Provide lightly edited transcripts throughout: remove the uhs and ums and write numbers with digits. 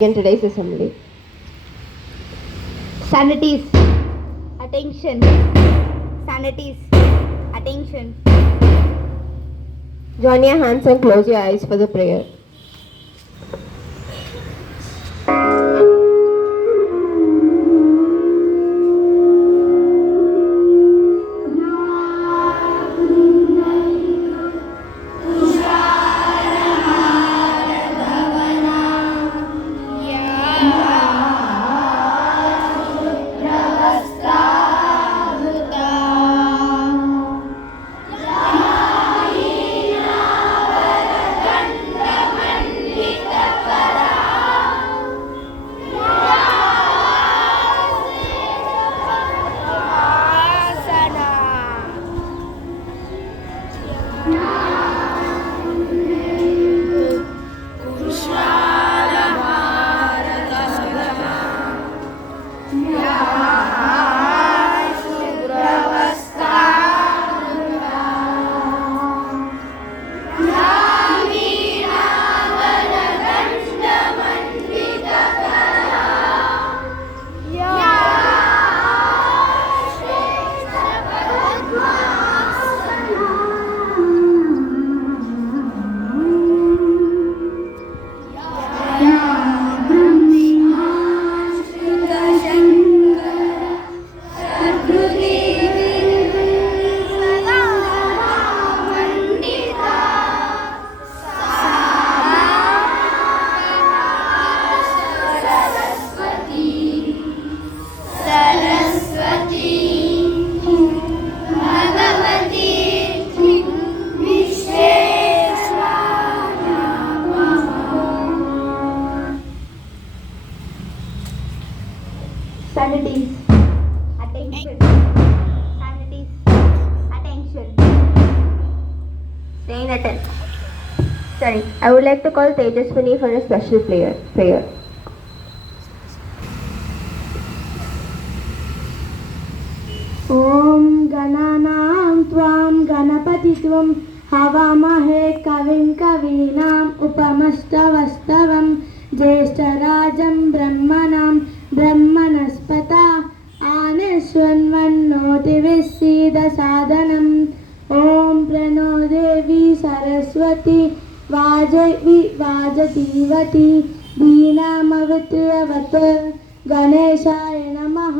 In today's assembly. Sanities, attention. Sanities, attention. Join your hands and close your eyes for the prayer. Sanities, attention. Sanities, attention. Stay in attention. Sorry, I would like to call Tejaswini for a special prayer. ॐ गणानां त्वां गणपतित्वं हवामहे कविं कवीनाम् उपमस्तवस्तवं ज्येष्ठराजं ब्रह्मणां ब्रह्मणस्पता आनश्वन्वन्नोतिविश्सीदसादनम् ॐ प्रणो देवी सरस्वती वाजतीवती दीनामवित्रवत् गणेशाय नमः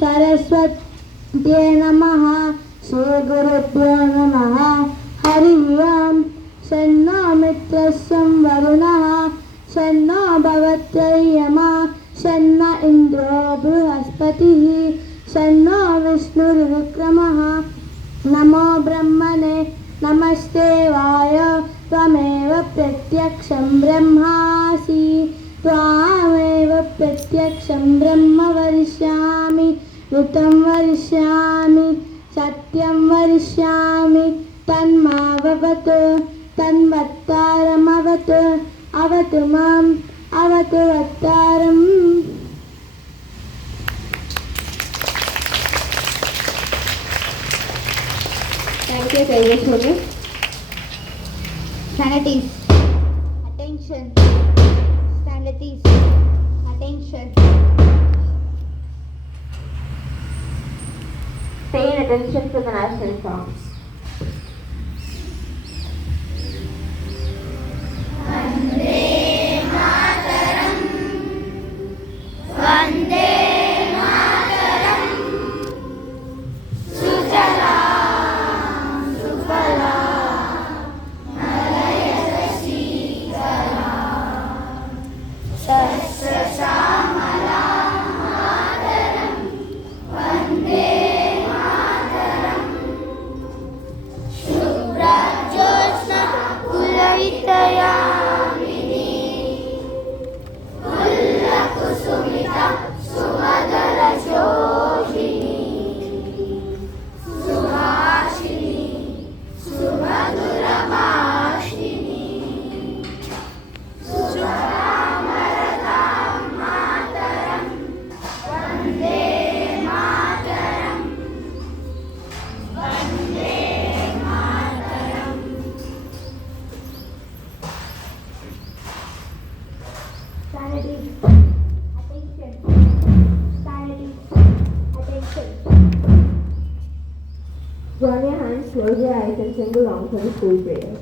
सरस्वत्यै नमः श्रीगुरुभ्यो नमः हरि ओम् शन्नो मित्रस्सं वरुणः शन्नो भवत्ययमा शन्न इन्द्रो बृहस्पतिः शन्नो विष्णुर्विक्रमः नमो ब्रह्मणे नमस्ते वाय त्वमेव प्रत्यक्षं ब्रह्मासि त्वामेव प्रत्यक्षं ब्रह्म वरिष्यामि ऋतं वरिष्यामि सत्यं वरिष्यामि तन्मावतु तन्वत्तारमवतु अवतु माम् अवतु वत्तारम्. Thank you, Tejaswini. Sanities, attention. Sanities, attention. Stay in attention to the national songs. Attention. Sanity. Attention. Join your hands, close your eyes and sing along for the school prayer.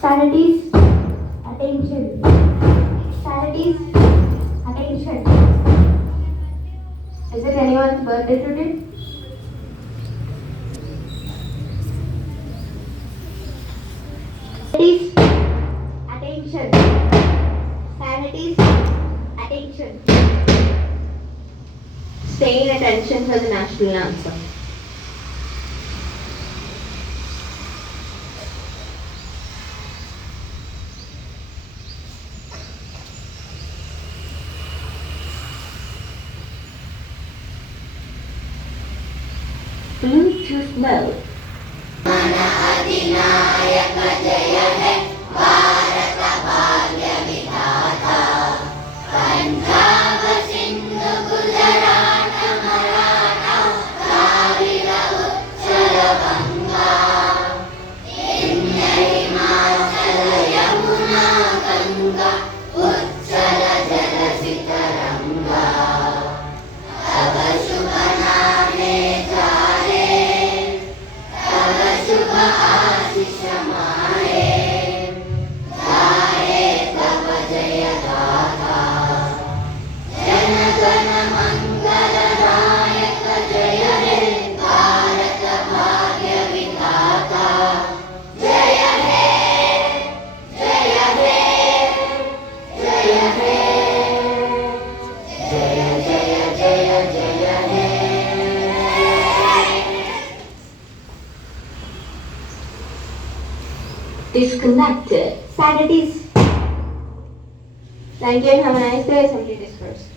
Sanities, attention. Sanities, attention. Is it anyone's birthday today? Sanities, attention. Sanities, attention. Staying attention for the national anthem. Bluetooth mode. Tava Shubha Name Jare disconnected. Sanities. Thank you and have a nice day. Assembly dispersed.